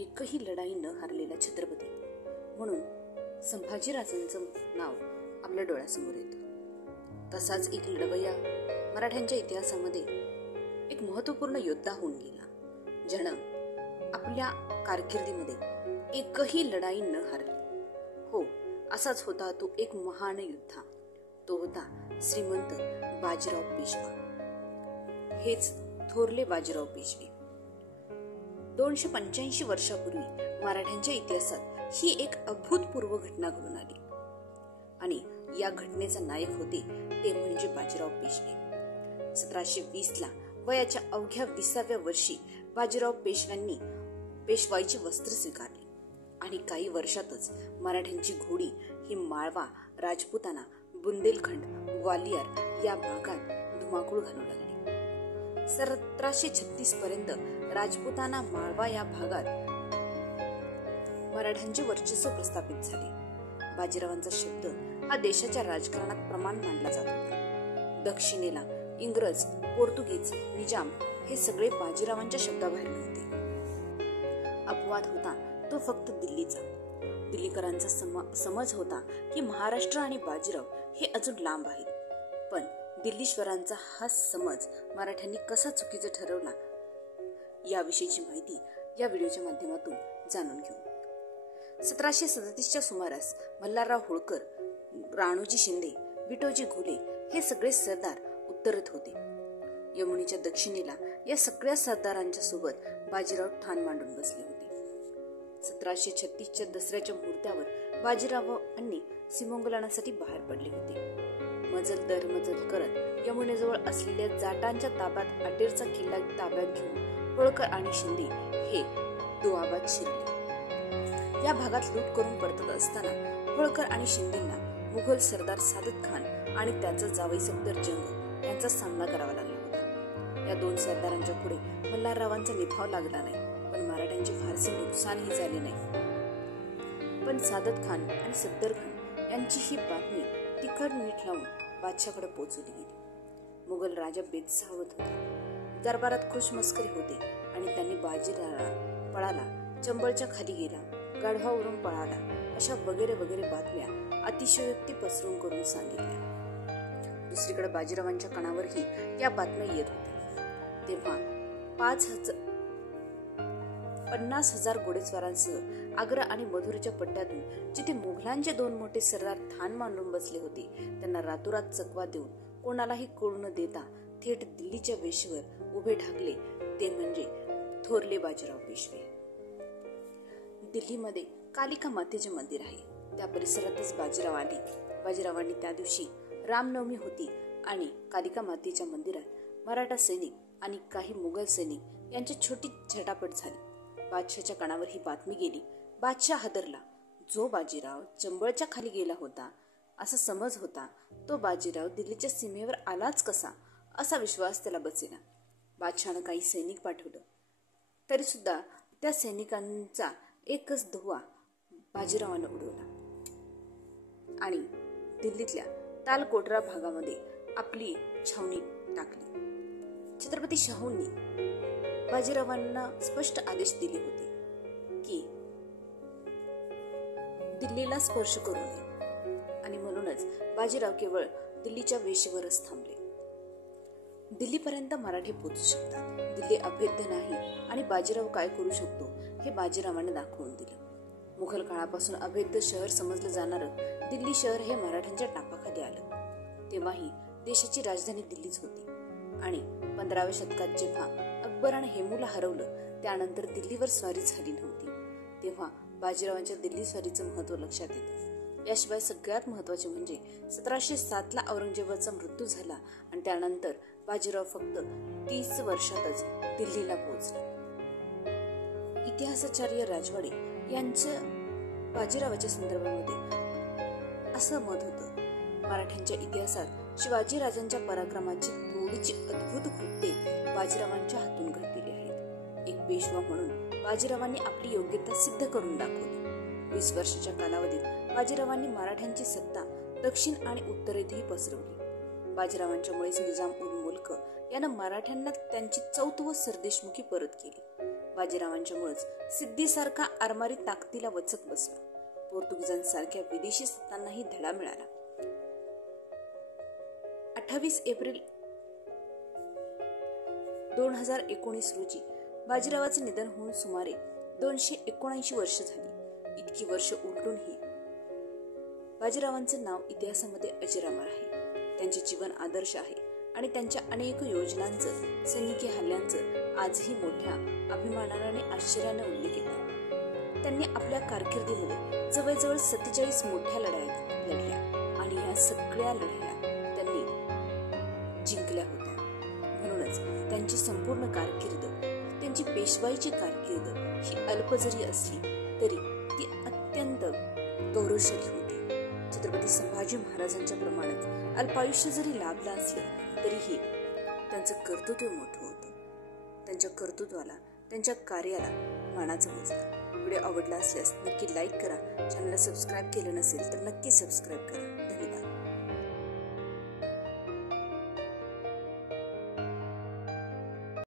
एकही लढाई न हारलेला छत्रपती म्हणून संभाजीराजांचं नाव आपल्या डोळ्यासमोर येतं. तसाच एक लढवय्या मराठ्यांच्या इतिहासामध्ये एक महत्त्वपूर्ण योद्धा होऊन गेला, ज्यानं आपल्या कारकिर्दीमध्ये एकही लढाई न हारली. हो, असाच होता तो एक महान योद्धा. तो होता श्रीमंत बाजीराव पेशवा. हेच थोरले बाजीराव पेशवे. 285 वर्षापूर्वी मराठ्यांच्या इतिहासात ही एक अभूतपूर्व घटना घडून आली आणि या घटनेचा नायक होते ते म्हणजे बाजीराव पेशवे. 1720 ला वयाच्या अवघ्या 20व्या वर्षी बाजीराव पेशव्यांनी पेशवाईची वस्त्र स्वीकारली आणि काही वर्षातच मराठ्यांची घोडी ही माळवा, राजपुताना, बुंदेलखंड, ग्वालियर या भागात धुमाकूळ घालू लागली. 1736 पर्यंत राजपुताना, माळवा या भागात मराठ्यांचे वर्चस्व प्रस्थापित झाले. बाजीरावांचा शब्द हा देशाच्या राजकारणात प्रमाण मानला जात होता. दक्षिणेला इंग्रज, पोर्तुगीज, निजाम हे सगळे बाजीरावांच्या शब्दाबाहेर नव्हते. अपवाद होता तो फक्त दिल्लीचा. दिल्लीकरांचा समज होता की महाराष्ट्र आणि बाजीराव हे अजून लांब आहेत. पण दिल्लीश्वरांचा हा समज मराठ्यांनी कसा चुकीचा ठरवला याविषयीची माहिती या व्हिडिओच्या माध्यमातून जाणून घेऊ. 1737च्या सुमारास मल्हारराव होळकर, राणोजी शिंदे, विठोजी घुले हे सगळे सरदार उत्तरेत होते. यमुनेच्या दक्षिणेला या सगळ्या सरदारांच्या सोबत बाजीराव ठाण मांडून बसले होते. 1736च्या दसऱ्याच्या मुहूर्तावर बाजीरावांनी सीमोल्लंघनासाठी बाहेर पडले होते. मजल दर मजल करत यमुनेजवळ असलेल्या जाटांच्या ताब्यात अटेरचा किल्ला ताब्यात घेऊन होळकर आणि शिंदे हे दोआबाद शिरले. या भागात लूट करून परतत असताना होळकर आणि शिंदेंना मुघल सरदार सादत खान आणि त्याचा जावई सफदरजंग यांचा सामना करावा लागला होता. या दोन सरदारांच्या पुढे मल्हाररावांचा निभाव लागला नाही, पण मराठ्यांचे फारसे नुकसानही झाले नाही. पण सादत खान आणि सफदर खान यांची ही बातमी तिखट मीठ लावून बादशाहकडे पोहोचवली गेली. मुघल राजा बेसावत होता. दरबारात खुशमस्करी होते आणि त्यांनी बाजीरावाला पळाला, चंबळच्या खाली गेला, गाढवावरून पळाला अशा वगैरे वगैरे बातम्या अतिशयोक्ती पसरून करून सांगितल्या. दुसरीकडे बाजीरावांच्या कानावरही या बातम्या येत होत्या. तेव्हा 50,000 घोडेस्वारांसह आग्रा आणि मधुरेच्या पट्ट्यातून जिथे मुघलांचे दोन मोठे सरदार ठाण मांडून बसले होते, त्यांना रातोरात चकवा देऊन कोणालाही कळू न देता थेट दिल्लीच्या वेशीवर उभे ठाकले ते म्हणजे थोरले बाजीराव पेशवे. दिल्लीमध्ये कालिका मातेचे मंदिर आहे. त्या परिसरातच बाजीराव आले. बाजीरावांनी त्या दिवशी रामनवमी होती आणि कालिका मातेच्या मंदिरात मराठा सैनिक आणि काही मुघल सैनिक यांची छोटी झटापट झाली. बादशाहच्या कानावर ही बातमी गेली. बादशाह हादरला. जो बाजीराव चंबळच्या खाली गेला होता असा समज होता, तो बाजीराव दिल्लीच्या सीमेवर आलाच कसा असा विश्वास त्याला बसेना. बादशहानं काही सैनिक पाठवलं, तरी सुद्धा त्या सैनिकांचा एकच धुवा बाजीरावानं उडवला आणि दिल्लीतल्या तालकोटरा भागामध्ये आपली छावणी टाकली. छत्रपती शाहूंनी बाजीरावांना स्पष्ट आदेश दिले होते की दिल्लीला स्पर्श करू नये आणि म्हणूनच बाजीराव केवळ दिल्लीच्या वेशीवरच थांबले. दिल्लीपर्यंत मराठी पोहोचू शकतात, दिल्ली अभेद्य नाही आणि बाजीराव काय करू शकतो हे बाजीरावाने दाखवून दिलं. मुघल काळापासून अभेद्य शहर समजलं जाणारं दिल्ली शहर हे मराठ्यांच्या टापाखाली आलं. तेव्हाही देशाची राजधानी दिल्लीच होती आणि 15व्या शतकात जेव्हा अकबराने हेमूला हरवलं, त्यानंतर दिल्लीवर स्वारी झाली नव्हती. तेव्हा बाजीरावांच्या दिल्ली स्वारीचं महत्त्व लक्षात येतं. याशिवाय सगळ्यात महत्त्वाचे म्हणजे 1707 ला औरंगजेबाचा मृत्यू झाला आणि त्यानंतर बाजीराव फक्त 30 वर्षातच दिल्लीला पोहोचला. इतिहासाचार्य राजवाडे यांचं बाजीरावाच्या संदर्भामध्ये असं मत होतं, मराठ्यांच्या इतिहासात शिवाजी राजांच्या पराक्रमाची थोडीची अद्भुत कृत्ये बाजीरावांच्या हातून घडलेली आहेत. एक पेशवा म्हणून बाजीरावांनी आपली योग्यता सिद्ध करून दाखवली. 20 वर्षाच्या कालावधीत बाजीरावांनी मराठ्यांची सत्ता दक्षिण आणि उत्तरेतही पसरवली. बाजीरावांच्यामुळेच निजाम उल मुल्क यानं मराठ्यांना त्यांची चौथ व सरदेशमुखी परत केली. बाजीरावांच्यामुळेच सिद्धीसारखा आरमारी ताकदीला वचक बसला. पोर्तुगीजांसारख्या विदेशी सत्तांनाही धडा मिळाला. 28 एप्रिल 2019 रोजी बाजीरावाचे निधन होऊन सुमारे 279 वर्ष झाली. इतकी वर्ष उलटूनही बाजीरावांचं नाव इतिहासामध्ये अजरामर आहे. त्यांचे जीवन आदर्श आहे आणि त्यांच्या अनेक योजनांचं, सैनिकी हल्ल्यांचं आजही मोठ्या अभिमानाने आश्चर्याने उल्लेख येतात. त्यांनी आपल्या कारकिर्दीमध्ये जवळजवळ 47 मोठ्या लढाया लढल्या आणि या सगळ्या लढाया त्यांनी जिंकल्या होत्या. म्हणूनच त्यांची संपूर्ण कारकीर्द, त्यांची पेशवाईची कारकीर्द ही अल्प जरी असली तरी ती अत्यंत गौरवशाली होती. छत्रपती संभाजी महाराजांच्या प्रमाणेच अल्पायुष्य जरी लाभलं असलं तरीही त्यांचं कर्तृत्व मोठं होतं. त्यांच्या कर्तृत्वाला, त्यांच्या कार्याला मानाचा मोजला. व्हिडिओ आवडला असल्यास नक्की लाईक करा. चॅनलला सबस्क्राईब केलं नसेल तर नक्की सबस्क्राईब करा.